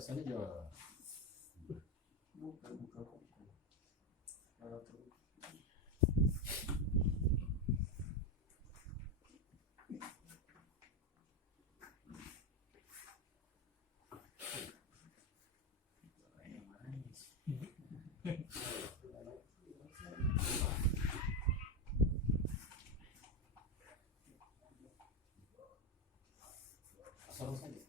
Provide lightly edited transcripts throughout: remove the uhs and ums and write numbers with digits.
pesannya jual. Bukan. Asal saja.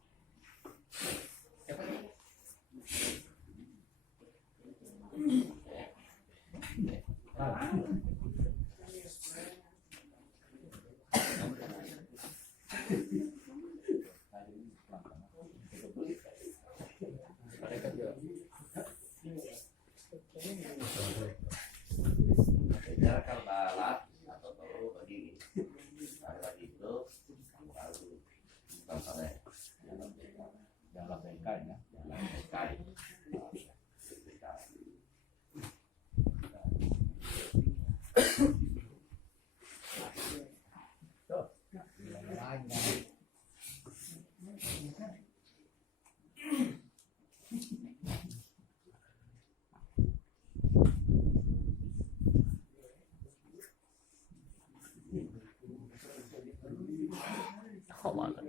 Jarak karbalat atau tahu bagi lagi itu lalu bukan sampai dalam bengkai ya, dalam bengkai. Kok banget.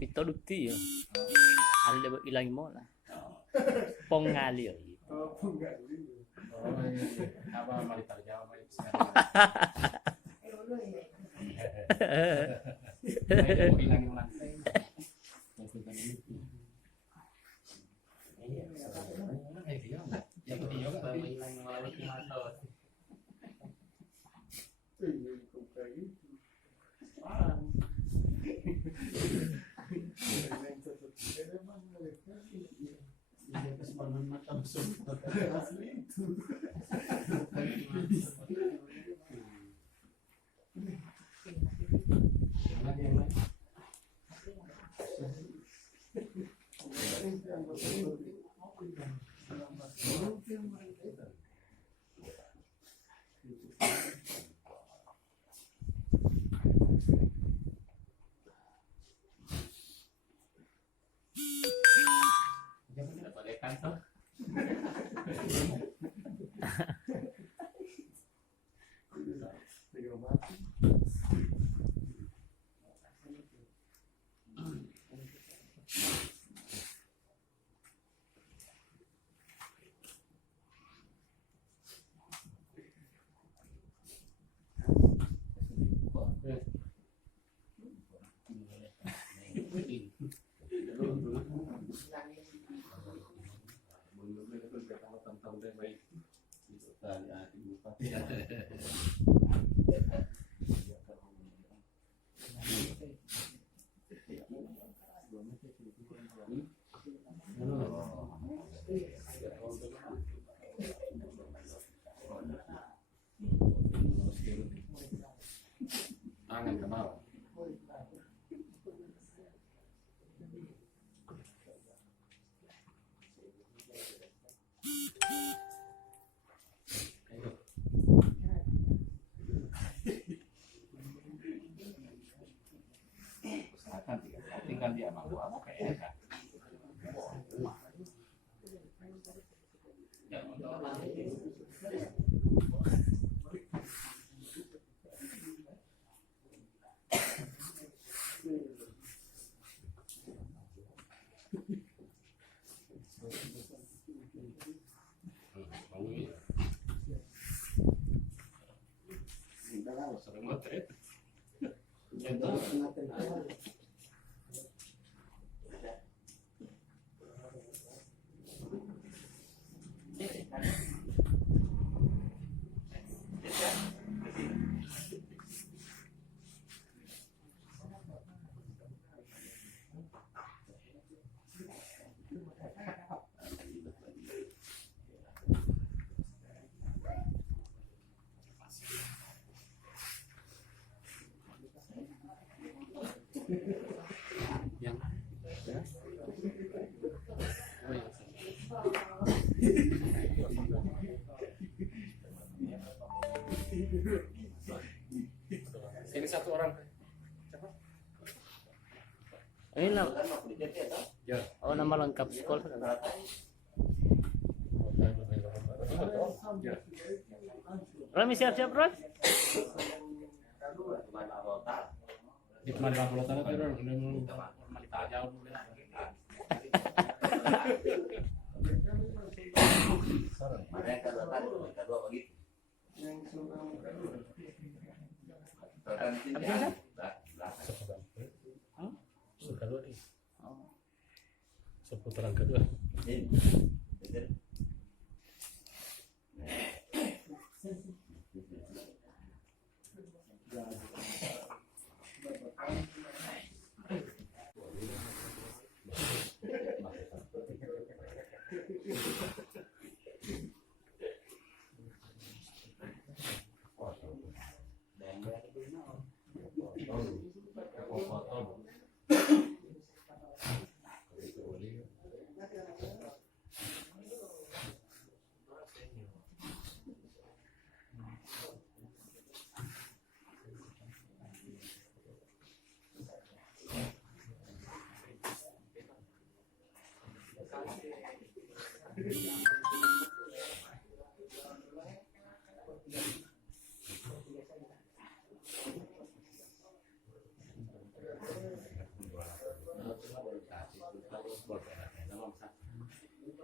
Pito dukti ya. Ada ilang mo lah. Pong ngalir. Apa Malita Jawa baik bilang yang lantai. Angan kenal. Usahakan tinggal dia mampu apa kayak Yang oh, ya. Ini satu orang. Ini nama, Kan mau beli ya toh? Ya. oh nama lengkap sekolah. Ya. Rami siap-siap, Roy. Cuma anggota. Di mana kalau tanah itu udah mau jauh dulu. Mana yang kedua tadi? Yang kedua begitu. Terganti ya. Belakang. Kedua nih. Oh. Seputaran kedua. Ini. Betul.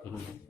Hmm.